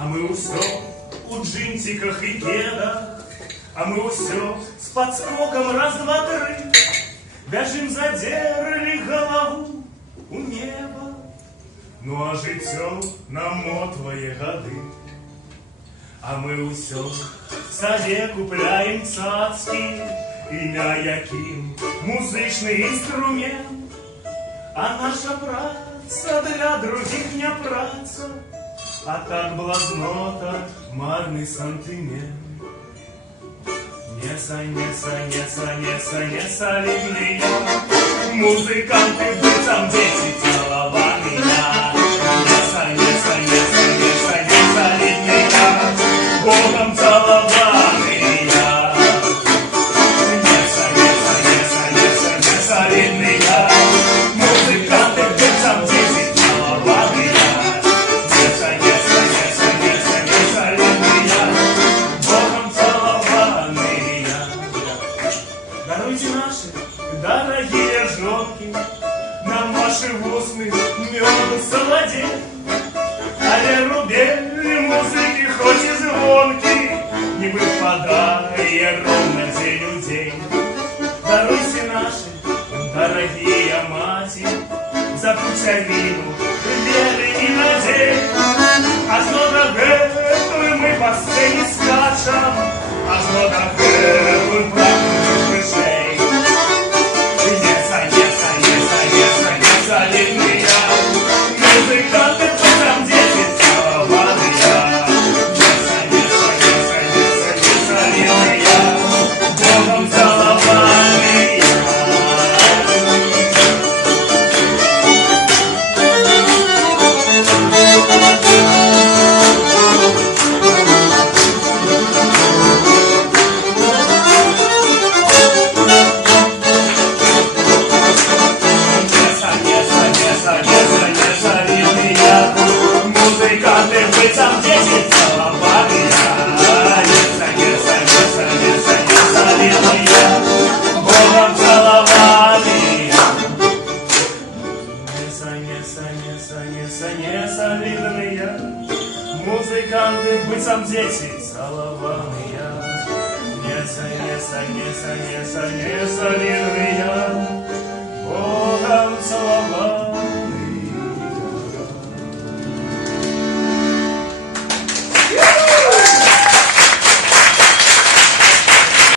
А мы усё у джинсиках и кедах, а мы усё с подскоком раз, два, три. Бяжим задерли голову у неба. Ну а жыццё нам мотвае гады. А мы усё сабе купляем цацкі, імя якім музычны інструмент. А наша праца для других не праца, а так блазнота марный сантимент. Не солидные музыканты, быцам дети целованные. Не солидные Богом целованные. Не солидные музыканты, быцам дети целованные. Не солидные Богом целованные. Даруйте наши дорогие жопки, нам ваши вусны меду солодеть. Але рубель музыки хоть и звонки не выпадая ровно день у день. Даруйте наши дорогие мати за путевину веры и надежд. Аж до гэтую мы по сцене скачем, аж до гэтую прагнем вышей. Не солидные музыканты, быцам дети целованные. Не солидные Богом целованные. Музыканты, быцам дети целованные. Не солидные Богом целованные. Не солидные музыканты, быцам дети целованные. Не солидные